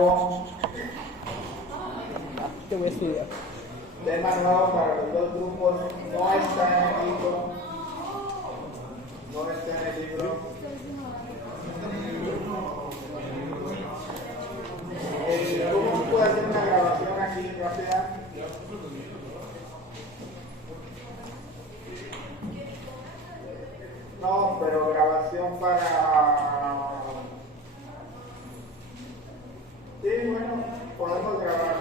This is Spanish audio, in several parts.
nuevo. Te voy a estudiar. Tema nuevo para los dos grupos. No está en el libro. No está en el libro. ¿Cómo puedo hacer una grabación aquí rápida? No, pero grabación para... Sí, bueno, podemos grabar.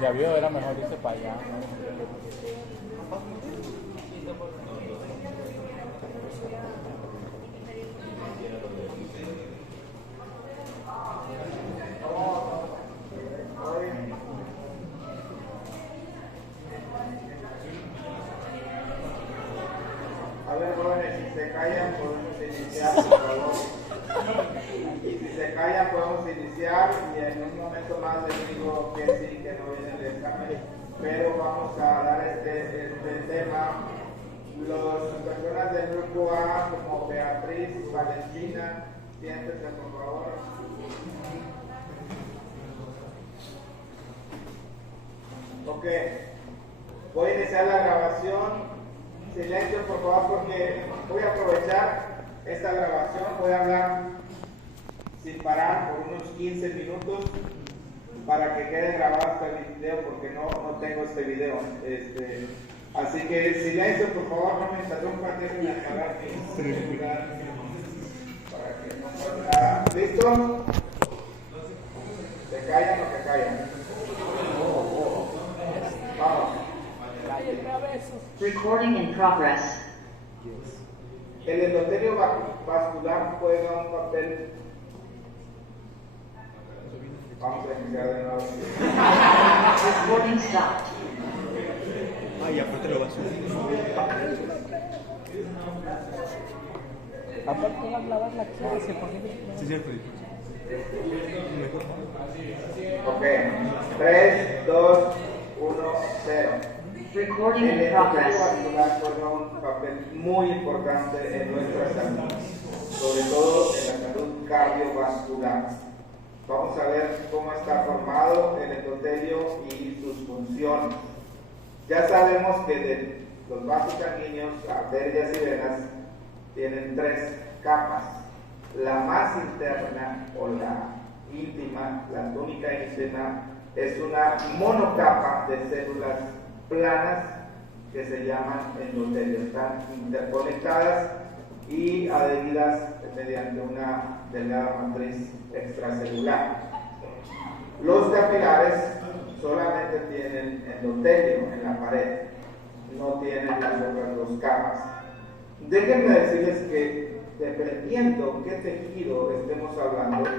Ya vio, era mejor irse para allá. A ver, jóvenes, si se callan podemos iniciar, por favor. Y si se callan podemos iniciar y en un momento más les digo que sí, que no viene el examen. Pero vamos a dar este tema. Las personas del grupo A, como Beatriz, Valentina, siéntense por favor. Ok, voy a iniciar la grabación. Silencio por favor, porque voy a aprovechar esta grabación, voy a hablar sin parar por unos 15 minutos para que quede grabado este video, porque no tengo este video. Así que silencio por favor, no me interrumpan, déjenme acabar mi celular para que no pase nada. ¿Listo? ¿Se callan o se callan? Vamos. Recording in progress. El endotelio vascular juega un papel. Vamos a iniciar de nuevo. Recording stopped. Ay, aparte lo vas a subir. Aparte de grabar la clase, ¿por qué? Sí, siempre. Mejor. Ok. 3, 2, 1, 0. Recording El in endotelio progress. vascular juega un papel muy importante en nuestra salud, sobre todo en la salud cardiovascular. Vamos a ver cómo está formado el endotelio y sus funciones. Ya sabemos que de los vasos sanguíneos, arterias y venas tienen 3 capas. La más interna o la íntima, la túnica íntima, es una monocapa de células planas que se llaman endotelios. Están interconectadas y adheridas mediante una delgada matriz extracelular. Los capilares solamente tienen endotelio en la pared, no tienen las otras 2 capas. Déjenme decirles que dependiendo qué tejido estemos hablando,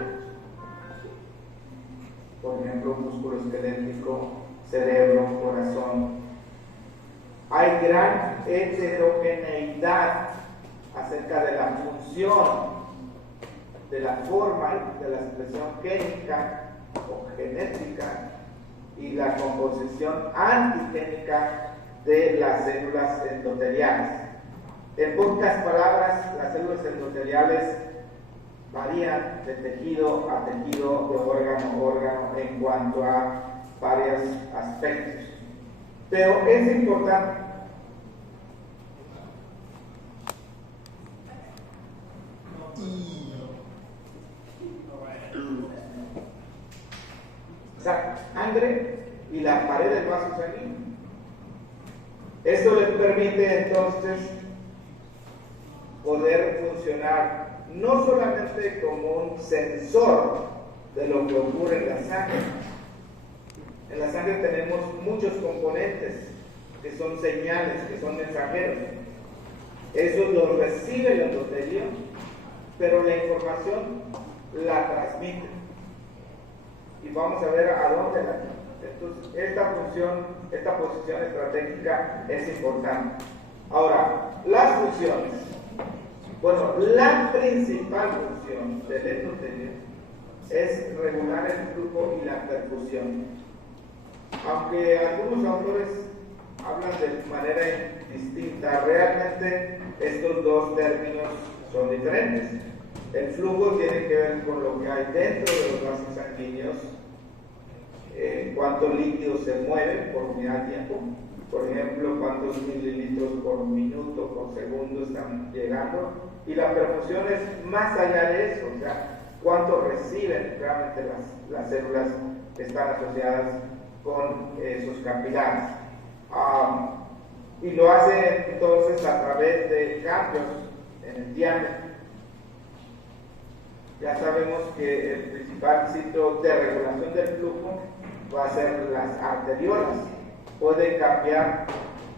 por ejemplo, músculo esquelético, cerebro, corazón, hay gran heterogeneidad acerca de la función, de la forma, de la expresión génica o genética y la composición antigénica de las células endoteliales. En pocas palabras, las células endoteliales varían de tejido a tejido, de órgano a órgano en cuanto a varios aspectos. Pero es importante sangre y la pared del vaso sanguíneo. Esto le permite entonces poder funcionar no solamente como un sensor de lo que ocurre en la sangre. En la sangre tenemos muchos componentes que son señales, que son mensajeros. Esos los recibe el endotelio, pero la información la transmite. Y vamos a ver a dónde la. Entonces, esta posición estratégica es importante. Ahora, las funciones. Bueno, la principal función del endotelio es regular el flujo y la perfusión. Aunque algunos autores hablan de manera distinta, realmente estos dos términos son diferentes. El flujo tiene que ver con lo que hay dentro de los vasos sanguíneos, cuántos líquidos se mueven por unidad de tiempo, por ejemplo, cuántos mililitros por minuto, por segundo están llegando, y la perfusión es más allá de eso, o sea, cuánto reciben realmente las células que están asociadas con sus capilares. Y lo hace entonces a través de cambios en el diámetro. Ya sabemos que el principal sitio de regulación del flujo va a ser las arteriolas. Puede cambiar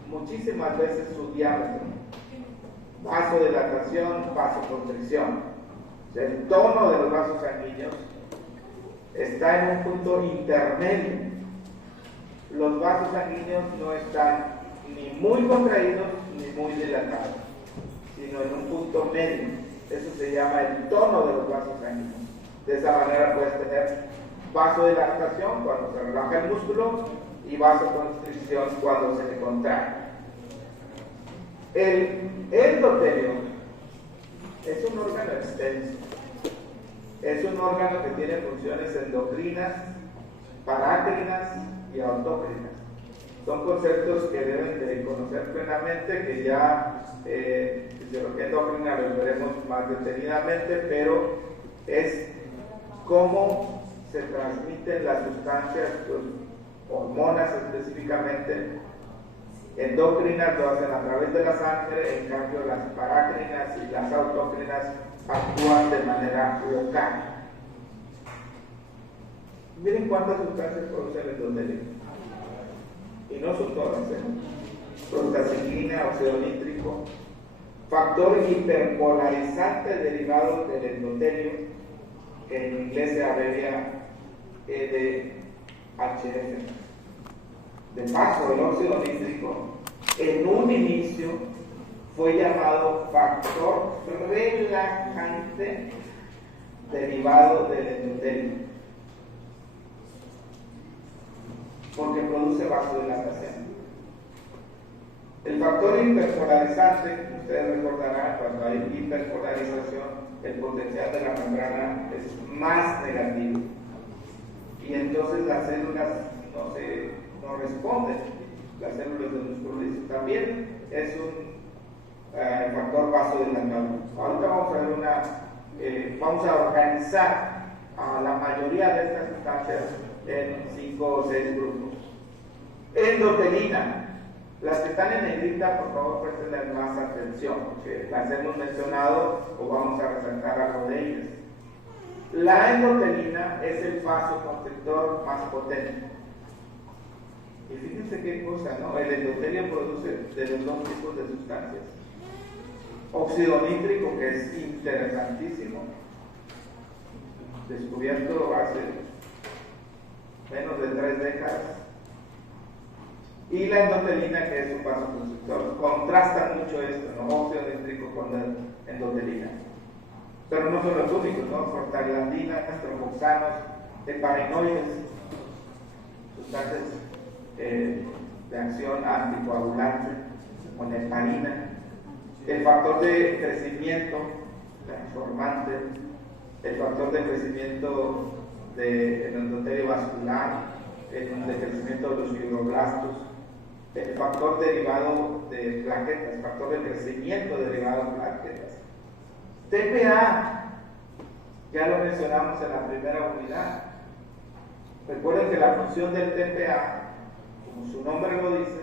muchísimas veces su diámetro. Vasodilatación, vasoconstricción. El tono de los vasos sanguíneos está en un punto intermedio. Los vasos sanguíneos no están ni muy contraídos ni muy dilatados, sino en un punto medio. Eso se llama el tono de los vasos sanguíneos. De esa manera puedes tener vasodilatación cuando se relaja el músculo y vasoconstricción cuando se le contrae. El endotelio es un órgano extenso. Es un órgano que tiene funciones endocrinas, parácrinas y autócrinas. Son conceptos que deben de conocer plenamente, que ya fisiología endocrina los veremos más detenidamente, pero es cómo se transmiten las sustancias, pues, hormonas específicamente. Endocrinas lo hacen a través de la sangre, en cambio las parácrinas y las autócrinas actúan de manera local. Miren cuántas sustancias produce el endotelio. Y no son todas, prostaglandina, óxido nítrico, factor hiperpolarizante derivado del endotelio, que en inglés se abrevia EDHF. De paso, el óxido nítrico en un inicio fue llamado factor relajante derivado del endotelio, porque produce vasodilatación. El factor hiperpolarizante, ustedes recordarán, cuando hay hiperpolarización, el potencial de la membrana es más negativo, y entonces las células no responden. Las células del músculo lisas también es un factor vasodilatador. Ahorita vamos a ver vamos a organizar a la mayoría de estas sustancias en 5 o 6 grupos. Endotelina. Las que están en negrita, por favor, presten más atención, porque las hemos mencionado o vamos a resaltar algo de ellas. La endotelina es el vasoconstrictor más potente. Y fíjense qué cosa, ¿no? El endotelio produce de los dos tipos de sustancias. Óxido nítrico, que es interesantísimo, descubierto hace menos de 3 décadas. Y la endotelina, que es un vasoconstrictor. Contrastan mucho esto, ¿no? Óxido nítrico con la endotelina. Pero no son los únicos, ¿no? Prostaglandinas, tromboxanos, heparinoides, sustancias de acción anticoagulante, con heparina, el factor de crecimiento transformante, el factor de crecimiento del endotelio vascular, el de crecimiento de los fibroblastos, el factor derivado de plaquetas, factor de crecimiento derivado de plaquetas. TPA, ya lo mencionamos en la primera unidad. Recuerden que la función del TPA, como su nombre lo dice,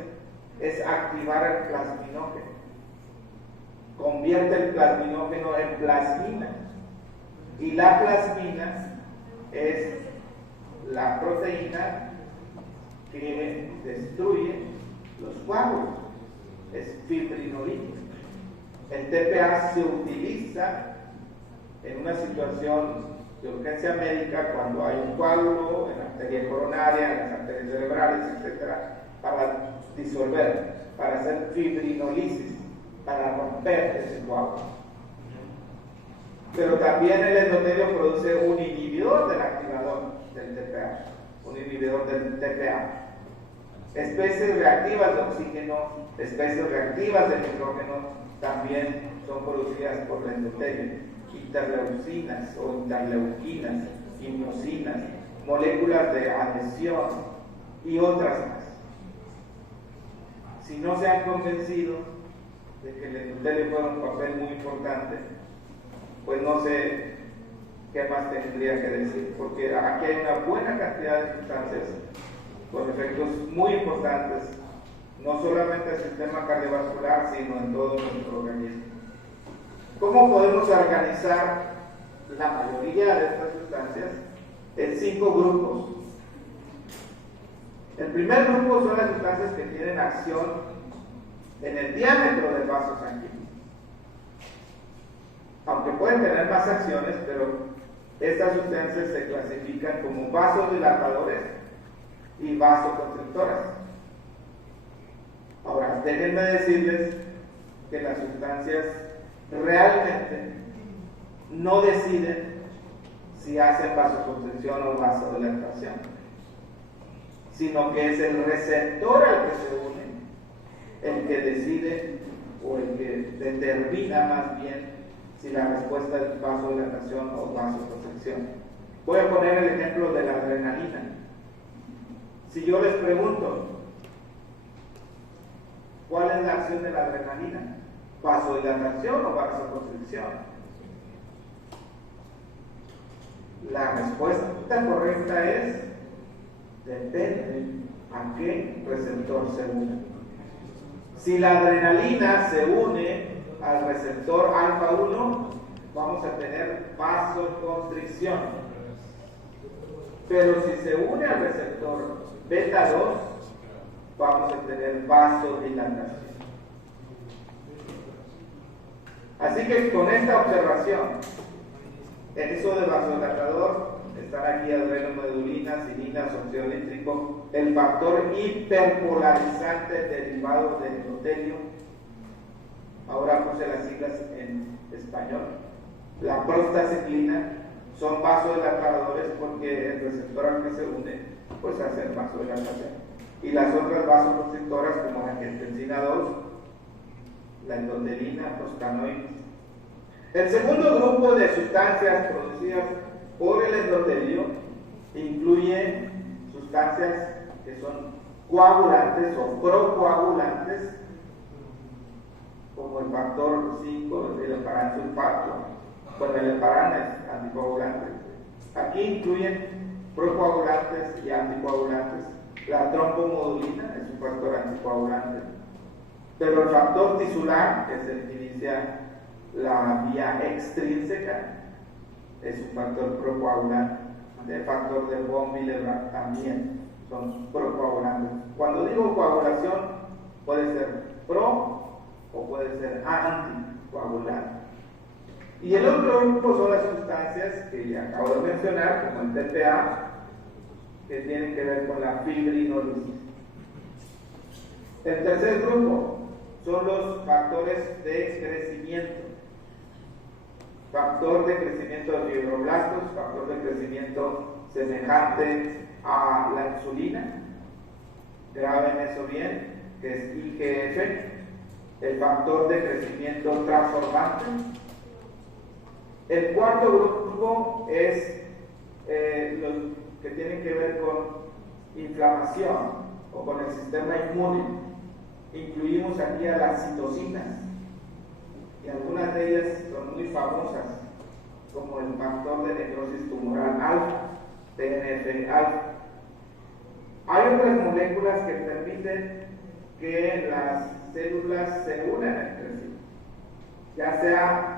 es activar el plasminógeno. Convierte el plasminógeno en plasmina. Y la plasmina es la proteína que destruye los coágulos. Es fibrinolítica. El TPA se utiliza en una situación de urgencia médica cuando hay un coágulo en la arteria coronaria, en las arterias cerebrales, etc., para disolver, para hacer fibrinolisis, para romper ese coágulo. Pero también el endotelio produce un inhibidor del activador del TPA, un inhibidor del TPA. Especies reactivas de oxígeno, especies reactivas de nitrógeno también son producidas por el endotelio. Interleucinas o interleuquinas, imucinas, moléculas de adhesión y otras más. Si no se han convencido de que el endotelio juega un papel muy importante, pues no sé qué más tendría que decir, porque aquí hay una buena cantidad de sustancias con efectos muy importantes, no solamente en el sistema cardiovascular, sino en todo nuestro organismo. ¿Cómo podemos organizar la mayoría de estas sustancias? En 5 grupos. El primer grupo son las sustancias que tienen acción en el diámetro del vaso sanguíneo. Aunque pueden tener más acciones, pero estas sustancias se clasifican como vasodilatadores y vasoconstrictoras. Ahora, déjenme decirles que las sustancias realmente no deciden si hacen vasoconstricción o vasodilatación, sino que es el receptor al que se une el que decide o el que determina más bien si la respuesta es vasodilatación o vasoconstricción. Voy a poner el ejemplo de la adrenalina. Si yo les pregunto, ¿cuál es la acción de la adrenalina? ¿Vasodilatación o vasoconstricción? La respuesta correcta es depende a qué receptor se une. Si la adrenalina se une al receptor alfa 1, vamos a tener vasoconstricción. Pero si se une al receptor beta 2, vamos a tener vasodilatación. Así que con esta observación, eso de vasodilatador, están aquí adrenomedulina, cinina, óxido nítrico, el factor hiperpolarizante derivado del endotelio, ahora puse las siglas en español, la prostaciclina, son vasodilatadores porque el receptor al que se une, pues hace vasodilatación. Y las otras vasoconstrictoras como la angiotensina 2, la endotelina, los canoides. El segundo grupo de sustancias producidas por el endotelio incluye sustancias que son coagulantes o procoagulantes, como el factor 5, el heparan sulfato. Bueno, el heparan es anticoagulante. Aquí incluyen procoagulantes y anticoagulantes. La trombomodulina es un factor anticoagulante. Pero el factor tisular, que es el que inicia la vía extrínseca, es un factor procoagulante. El factor de von Willebrand también son procoagulantes. Cuando digo coagulación, puede ser pro o puede ser anticoagulante. Y el otro grupo son las sustancias que ya acabo de mencionar, como el TPA, que tienen que ver con la fibrinolisis. El tercer grupo son los factores de crecimiento. Factor de crecimiento de fibroblastos, factor de crecimiento semejante a la insulina. Graben eso bien, que es IGF. El factor de crecimiento transformante. El cuarto grupo es los que tienen que ver con inflamación o con el sistema inmune. Incluimos aquí a las citocinas y algunas de ellas son muy famosas, como el factor de necrosis tumoral alfa, TNF-alfa. Hay otras moléculas que permiten que las células se unan entre sí, ya sea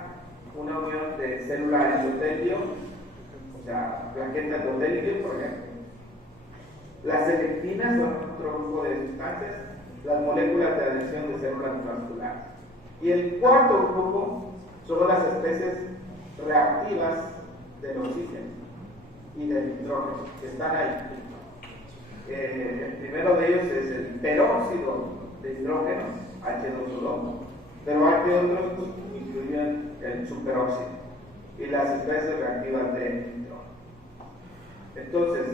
una unión de célula endotelio, o sea, plaqueta endotelio, por ejemplo. Las selectinas son otro grupo de sustancias, las moléculas de adhesión de células vasculares. Y el cuarto grupo son las especies reactivas del oxígeno y del nitrógeno, que están ahí. El primero de ellos es el peróxido de hidrógeno, H2O, pero hay otros que incluyen el superóxido. y las especies reactivas de nitrógeno. Entonces,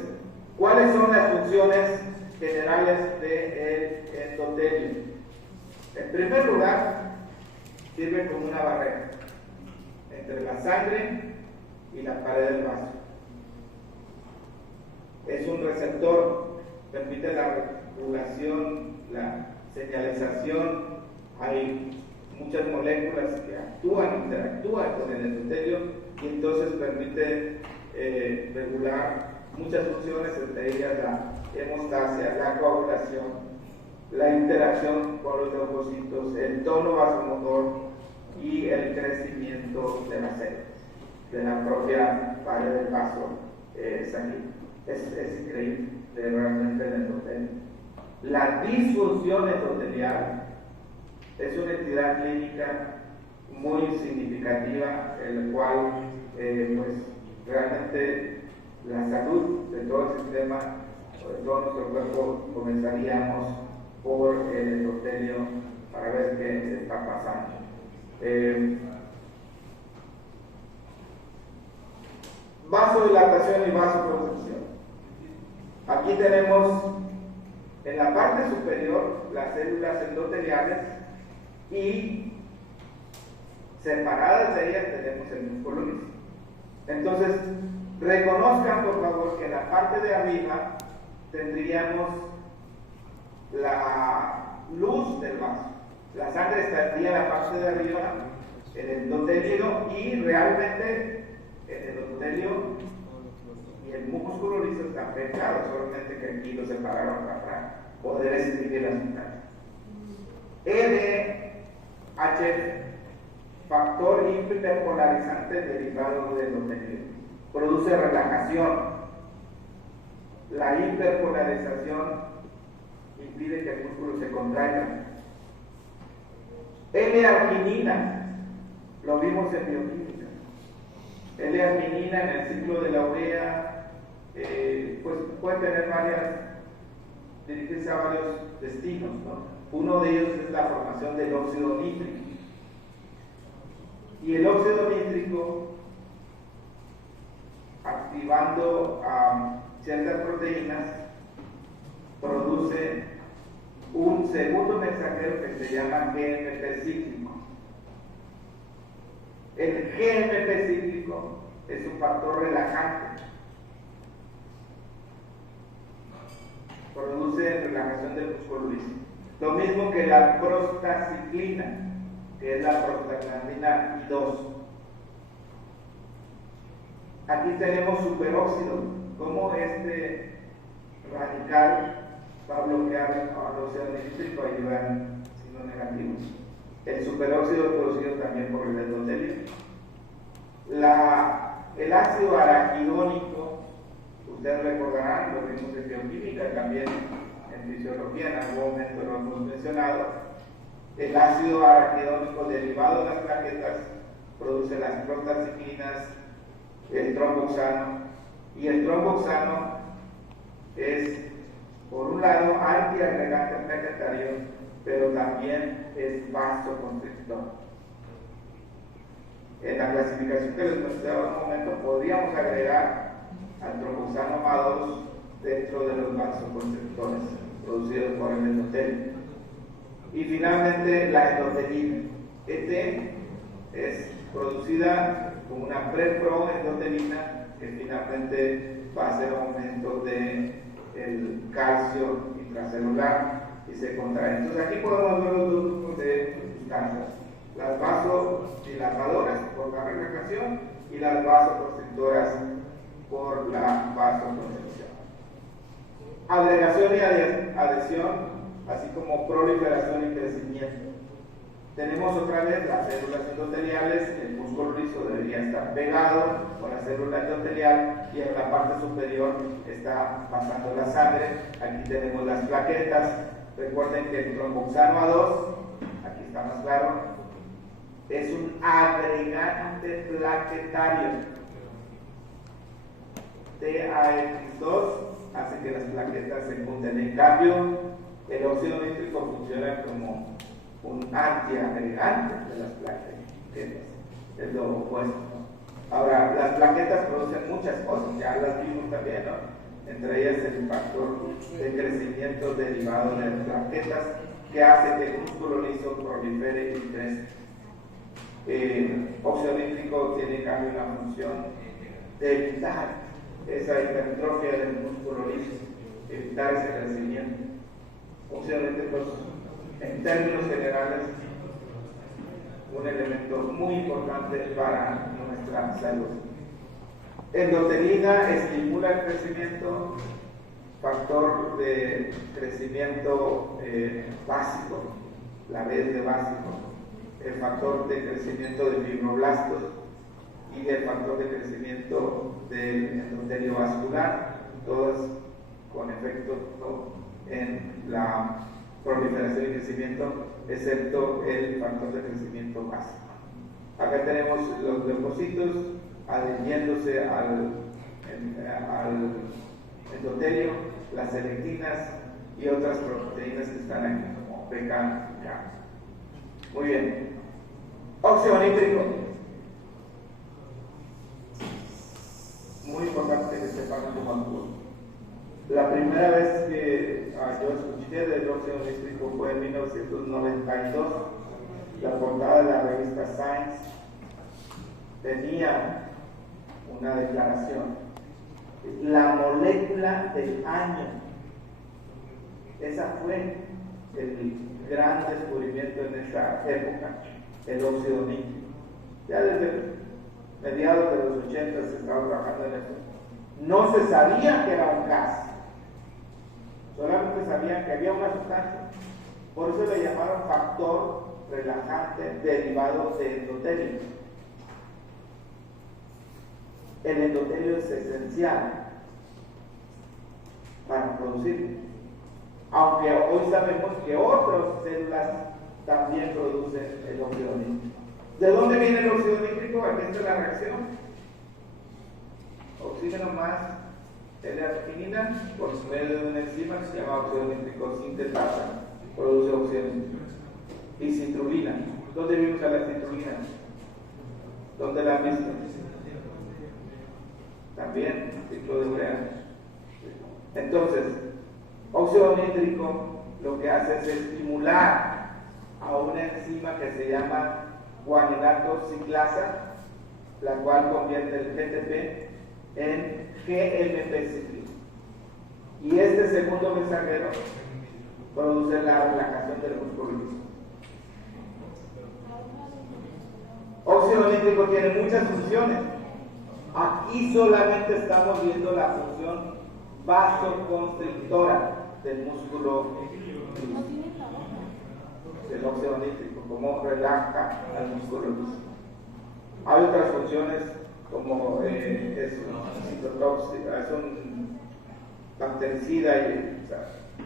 ¿cuáles son las funciones generales del endotelio? En primer lugar, sirve como una barrera entre la sangre y la pared del vaso. Es un receptor, permite la regulación, la señalización. Hay muchas moléculas que actúan, interactúan con el endotelio y entonces permite regular muchas funciones, entre ellas la hemostasia, la coagulación, la interacción con los leucocitos, el tono vasomotor y el crecimiento de las células, de la propia pared del vaso sanguíneo. Es increíble, realmente el endotelio. La disfunción endotelial es una entidad clínica muy significativa, en la cual pues realmente la salud de todo el sistema, de todo nuestro cuerpo, comenzaríamos por el endotelio para ver qué está pasando. Vasodilatación y vasoconstricción. Aquí tenemos en la parte superior las células endoteliales y separadas de ellas tenemos el músculo liso. Entonces, reconozcan por favor que en la parte de arriba tendríamos la luz del vaso. La sangre estaría en la parte de arriba, en el endotelio, y realmente en el endotelio y el músculo liso están pegados, solamente que aquí lo separaron para poder escribir las sustancias. LH, factor hiperpolarizante derivado del endotelio, produce relajación. La hiperpolarización impide que el músculo se contraiga. L-arginina, lo vimos en bioquímica. L-arginina en el ciclo de la urea, pues puede tener dirigirse a varios destinos, ¿no? Uno de ellos es la formación del óxido nítrico. Y el óxido nítrico, activando ciertas proteínas, produce un segundo mensajero que se llama GMP cíclico. El GMP cíclico es un factor relajante. Produce relajación del músculo liso. Lo mismo que la prostaciclina, que es la prostaglandina 2. Aquí tenemos superóxido, como este radical va a bloquear al óxido nítrico y ayudar en signos negativos. El superóxido producido también por el endotelio. El ácido araquidónico, ustedes recordarán, lo vimos en bioquímica, también en fisiología, en algún momento lo hemos mencionado. El ácido araquidónico derivado de las plaquetas produce las prostaciclinas, el tromboxano, y el tromboxano es, por un lado, antiagregante plaquetario, pero también es vasoconstrictor. En la clasificación que les mostraba en un momento, podríamos agregar al tromboxano MA2 dentro de los vasoconstrictores producidos por el endotelio. Y finalmente, la endotelina. Es producida como una preproendotelina que finalmente va a hacer aumento del calcio intracelular y se contrae. Entonces aquí podemos ver los dos grupos de sustancias: las vasodilatadoras por la relajación y las vasoconstrictoras por la vasoconstricción. Agregación y adhesión, así como proliferación y crecimiento. Tenemos otra vez las células endoteliales. El músculo liso debería estar pegado con la célula endotelial y en la parte superior está pasando la sangre. Aquí tenemos las plaquetas. Recuerden que el tromboxano A2, aquí está más claro, es un agregante plaquetario. TAX2 hace que las plaquetas se junten. En cambio, el óxido nítrico funciona como un antiagregante de las plaquetas, que es lo opuesto. Ahora, las plaquetas producen muchas cosas, ya las vimos también, ¿no? Entre ellas el factor de crecimiento derivado de las plaquetas que hace que el músculo liso prolifere y crezca. Óxido nítrico tiene en cambio una función de evitar esa hipertrofia del músculo liso, evitar ese crecimiento. Óxido nítrico, en términos generales, un elemento muy importante para nuestra salud. Endotelina estimula el crecimiento, factor de crecimiento básico, la B de básico, el factor de crecimiento de fibroblastos y el factor de crecimiento del endotelio vascular, todas con efecto en la proliferación y crecimiento, excepto el factor de crecimiento básico. Acá tenemos los leucocitos adhiriéndose al endotelio, las selectinas y otras proteínas que están aquí, como PK. Muy bien. Óxido nítrico. Muy importante que sepan cómo actúa. La primera vez que yo escuché del óxido nítrico fue en 1992. La portada de la revista Science tenía una declaración. La molécula del año. Esa fue el gran descubrimiento en esa época, el óxido nítrico. Ya desde mediados de los 80 se estaba trabajando en eso. No se sabía que era un gas, solamente sabían que había una sustancia. Por eso le llamaron factor relajante derivado de endotelio. El endotelio es esencial para producirlo, aunque hoy sabemos que otras células también producen el óxido nítrico. ¿De dónde viene el óxido nítrico? Aquí está la reacción. Oxígeno más L-arginina por medio de una enzima que se llama óxido nítrico sintetasa, produce óxido nítrico. Y citrulina. ¿Dónde vimos a la citrulina? ¿Dónde la han visto? También, ciclo de urea. Entonces, óxido nítrico lo que hace es estimular a una enzima que se llama guanilato ciclasa, la cual convierte el GTP en GMP cíclico. Y este segundo mensajero produce la relajación del músculo liso. Óxido nítrico tiene muchas funciones. Aquí solamente estamos viendo la función vasoconstrictora del músculo liso, del óxido nítrico, como relaja al músculo liso. Hay otras funciones como es un citotóxico, es un bactericida,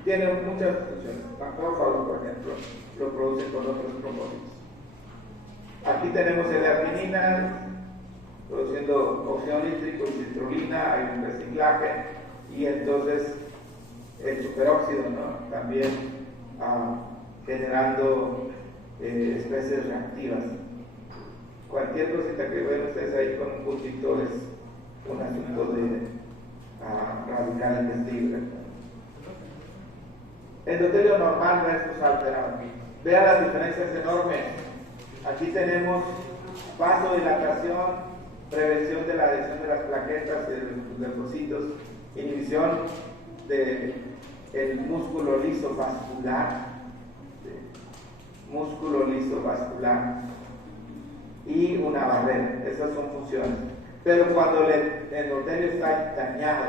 tiene muchas funciones. Macrófagos, por ejemplo, lo producen con otros propósitos. Aquí tenemos L-arginina produciendo óxido nítrico y citrulina, hay un reciclaje y entonces el superóxido, ¿no? También generando especies reactivas. Cualquier cosita que ven ustedes ahí con un puntito es un asunto de radical investible. Endotelio normal versus alterado. Vean las diferencias enormes. Aquí tenemos vasodilatación, prevención de la adhesión de las plaquetas, de los leucocitos, inhibición del músculo liso vascular, y una barrera. Esas son funciones. Pero cuando el endotelio está dañado,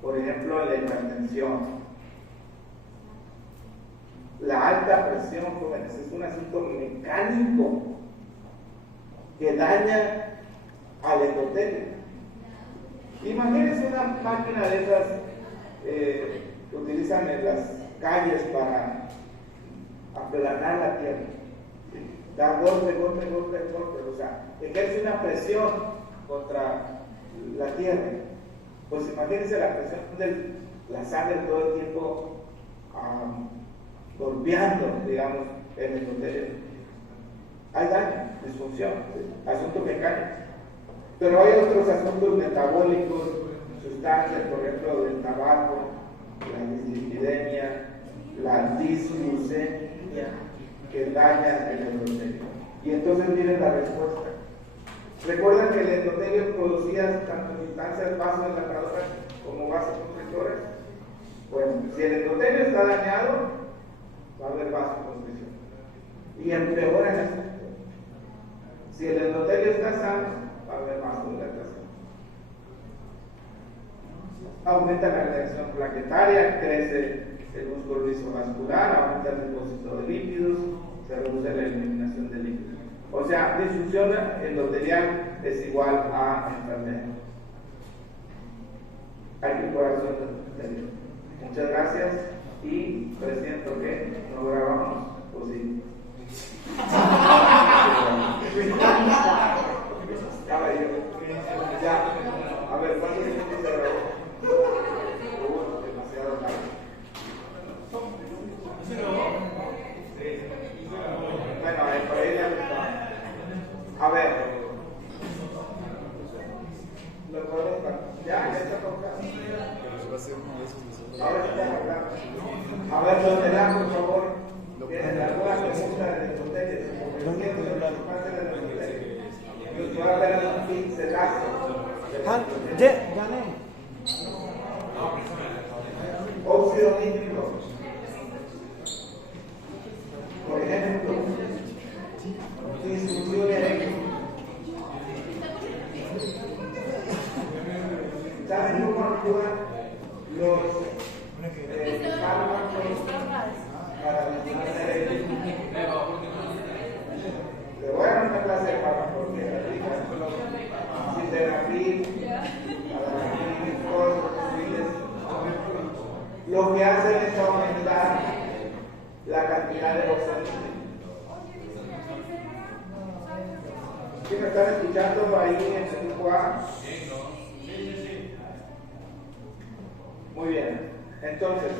por ejemplo en la hipertensión, la alta presión, jóvenes, es un asunto mecánico que daña al endotelio. Imagínense una máquina de esas que utilizan en las calles para aplanar la tierra. Da golpe, o sea, ejerce una presión contra la tierra. Pues imagínense la presión de la sangre todo el tiempo golpeando, digamos, el endotelio. Hay daño, disfunción, asunto mecánico. Pero hay otros asuntos metabólicos, sustancias, por ejemplo, del tabaco, la dislipidemia, la disglucemia, que dañan el endotelio. Y entonces miren la respuesta. Recuerden que el endotelio producía tanto sustancias vasodilatadoras como vasoconstrictores. Bueno, si el endotelio está dañado, va a haber vasoconstricción. Y empeora el aspecto. Si el endotelio está sano, va a haber vasodilatación. Aumenta la reacción plaquetaria, crece el músculo lisovascular, aumenta el depósito de lípidos, se reduce la eliminación de lípidos. O sea, disfunción endotelial es igual a enfermedad. Hay perforación endotelial. Muchas gracias y presiento que no grabamos, o sí. Recording stopped. Ya, a ver, ¿cuánto tiempo se grabó? Demasiado tarde. Bueno, por ahí ya está. A ver. ¿Lo podemos ver? Ya está tocando. Ahora está hablando. A ver, ¿dónde da, por favor? ¿Tienen alguna pregunta de ustedes? Porque siento que la parte de ustedes. Yo voy a ver un pincelazo. Óxido nítrico. Por ejemplo, disfunción eréctil. ¿Saben cómo actúan los fármacos para disfunción eréctil? Le voy a dar una clase de fármacos que la digan. Sildenafil, adaptil, lo que hacen es aumentar la cantidad de oxígeno. ¿Sí me están escuchando ahí en el grupo A? Muy bien. Entonces,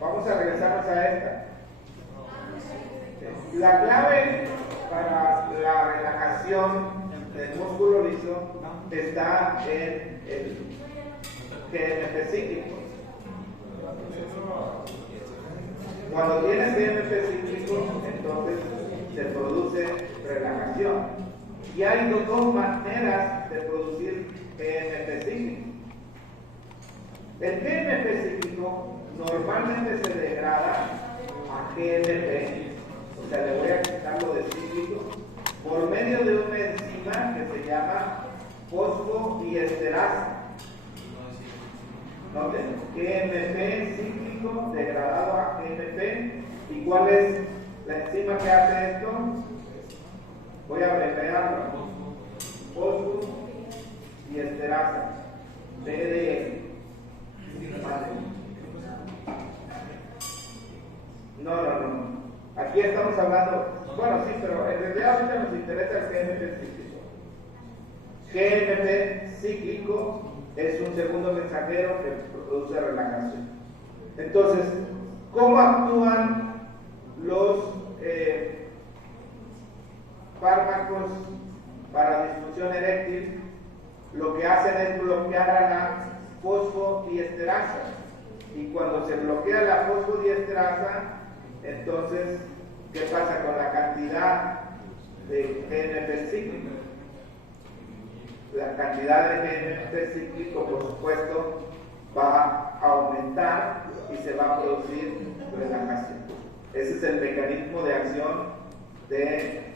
vamos a regresarnos a esta. La clave para la relajación del músculo liso está en el GNP cíclico. Cuando tienes GNP cíclico, entonces se produce relajación. Y hay dos maneras de producir GNP cíclico. El GNP cíclico normalmente se degrada a GNP, o sea, le voy a quitarlo de cíclico, por medio de una enzima que se llama fosfodiesterasa. Noten, GNP cíclico degradado a GNP. ¿Y cuál es la enzima que hace esto? Voy a abreviarlo. Fosfodiesterasa. PDE. No. Aquí estamos hablando, bueno, sí, pero en realidad ahorita nos interesa el GNP cíclico. GNP cíclico es un segundo mensajero que produce relajación. Entonces, ¿cómo actúan los fármacos para disfunción eréctil? Lo que hacen es bloquear a la fosfodiesterasa. Y cuando se bloquea la fosfodiesterasa, entonces, ¿qué pasa con la cantidad de GNP cíclico? La cantidad de GNP cíclico, por supuesto, va a aumentar y se va a producir relajación. Ese es el mecanismo de acción de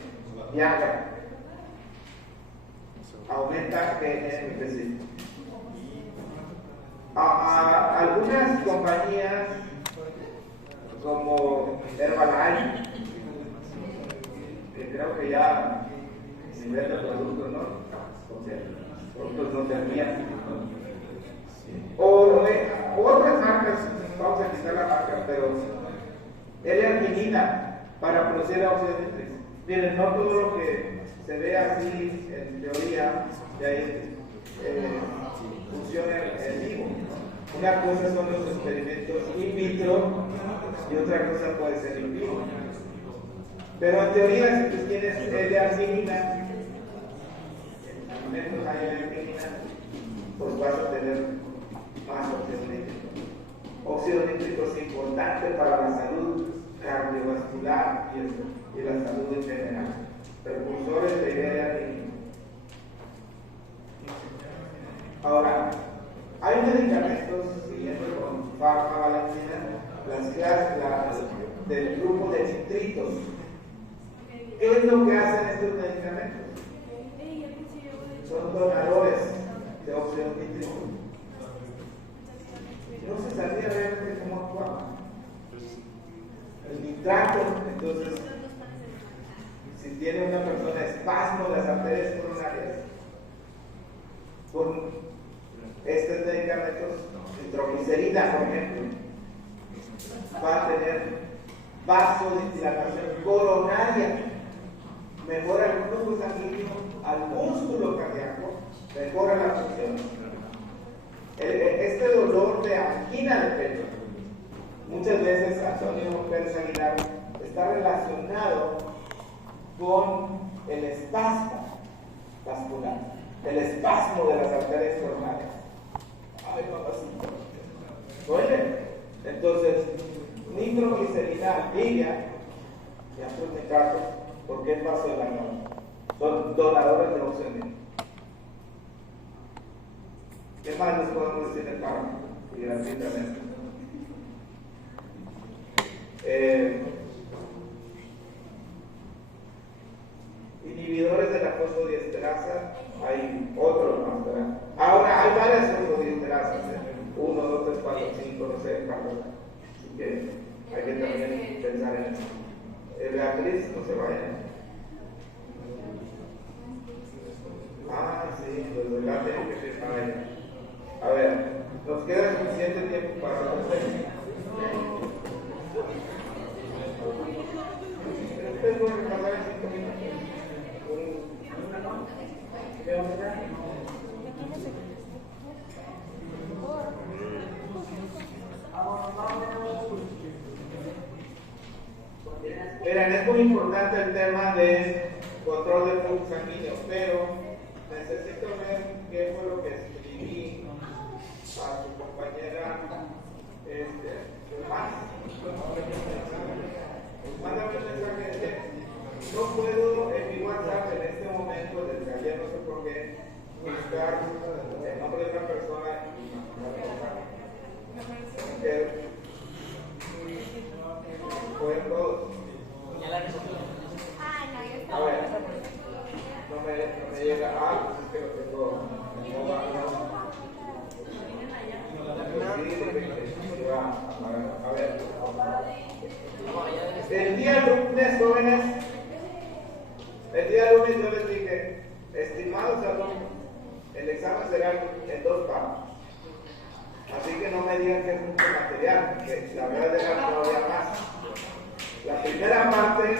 Viagra. Aumenta GNP cíclico. Algunas compañías como Herbalife, que creo que ya nivel de productos, ¿no? Productos no servían, ¿no? O otras marcas, vamos a quitar la marca, pero L-arginina para producir óxido nítrico. Miren, no todo lo que se ve así en teoría de ahí funciona en vivo. Una cosa son los experimentos in vitro y otra cosa puede ser in vivo. Pero en teoría, si tú tienes L-arginina, alimentos hay L-arginina, pues vas a tener más óxido nítrico. Óxido nítrico es importante para la salud cardiovascular y la salud en general. Precursores de L-arginina. Ahora, hay medicamentos, siguiendo con farmavalentina, las clases del grupo de nitritos. ¿Qué es lo que hacen estos medicamentos? Son donadores de óxido nítrico. No se sabía realmente cómo actuaba. El nitrato, entonces, si tiene una persona espasmo de las arterias coronarias, con estos medicamentos, nitroglicerina, por ejemplo, va a tener vasodilatación coronaria, mejora el flujo sanguíneo al músculo cardíaco, mejora la función. Este dolor de angina de pecho, muchas veces Antonio Pérez Aguilar, está relacionado con el espasmo vascular, el espasmo de las arterias coronarias. Ay, papacito, duele. Entonces, nitroglicerina alivia y azul nitrato, porque es vasodilatador. Son donadores de oxígeno. ¿Qué más les podemos decir del fármaco? Y gratuitamente. Inhibidores de la fosfodiesterasa, hay otros más, ¿verdad? Ahora hay varias fosfodiesterasas, 1, 2, 3, 4, 5, no sé cuántas. Así que hay que también pensar en eso. Beatriz, no se vayan. Ah, sí, pues verdad tengo que pensar ahí. A ver, nos queda suficiente tiempo para los textos. Ustedes pueden repasar en 5 minutos. Miren, es muy importante el tema de control del flujo sanguíneo, pero necesito ver qué fue lo que escribí a su compañera más. Mándame un mensaje de texto. No puedo en mi WhatsApp en este momento, desde ayer no sé por qué, buscar el nombre de una persona y fue todos. A ver, no me llega. Ah, pues es que lo tengo. A ver. El día lunes, jóvenes, yo les dije, estimados alumnos, el examen será en 2 partes. Así que no me digan que es mucho material, que la verdad es todavía más. La primera parte,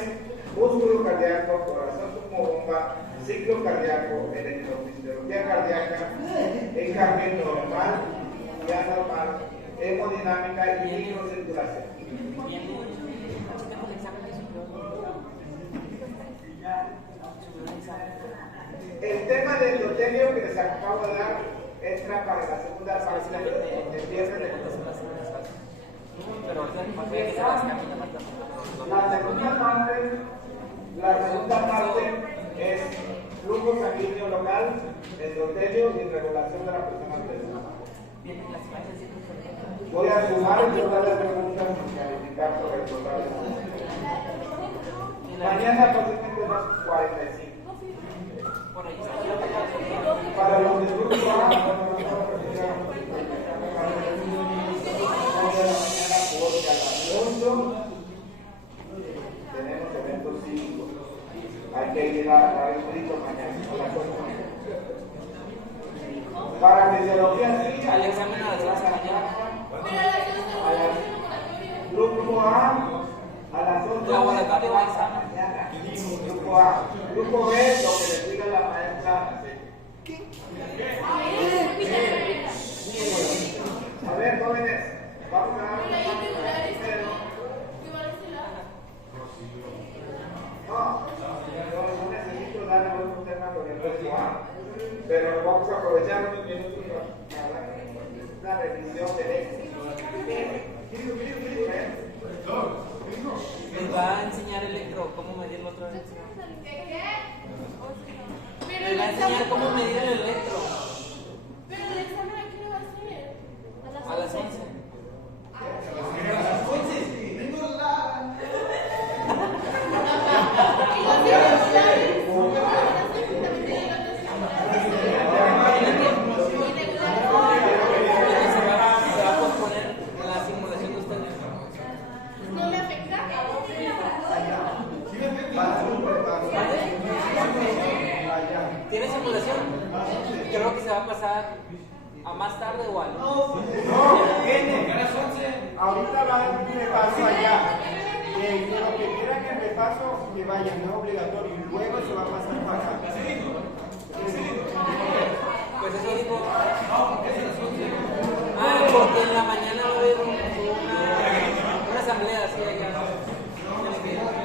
músculo cardíaco, corazón como bomba, ciclo cardíaco, electrofisiología cardíaca, EKG normal y anormal, hemodinámica y microcirculación. El tema del endotelio que les acabo de dar entra para la segunda parte del viernes de la segunda parte es flujo sanguíneo local, endotelio y regulación de la presión arterial. Voy a sumar el total de preguntas y calificar sobre el total de preguntas. Mañana posiblemente más 45. Para los del grupo A, porque a las 8 tenemos eventos cívicos. Hay que ir a escrito mañana a las 8. Para fisiología sí, al examen a las 8 mañana. Grupo A a las 8 laboratorio de mañana. Grupo A. Grupo B, lo que les diga la maestra. A ver, jóvenes, vamos a dar una parte primero. enseñar cómo medir el electro. Pero el examen ¿a qué hora va a ser? A las 11. Se va a posponer la simulación de ustedes. ¿No me afecta? ¿Tiene simulación? Creo que se va a pasar a más tarde o algo. Ahorita va a dar un repaso allá. Que los que quieran el repaso, que vayan, no es obligatorio. Y luego se va a pasar para acá. Pues eso dijo. Porque en la mañana va a haber una asamblea así allá.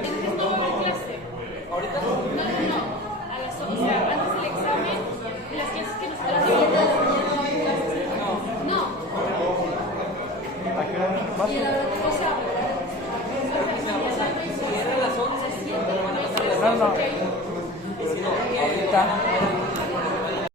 Entonces no va a haber clase. ¿Ahorita? No. A las 11, antes del examen, las clases que nos están haciendo. No. ¿A qué hora vas? Y la verdad, o sea, Si era a las 11, van a pasar a las No, 11. no. Y si no, Ahorita.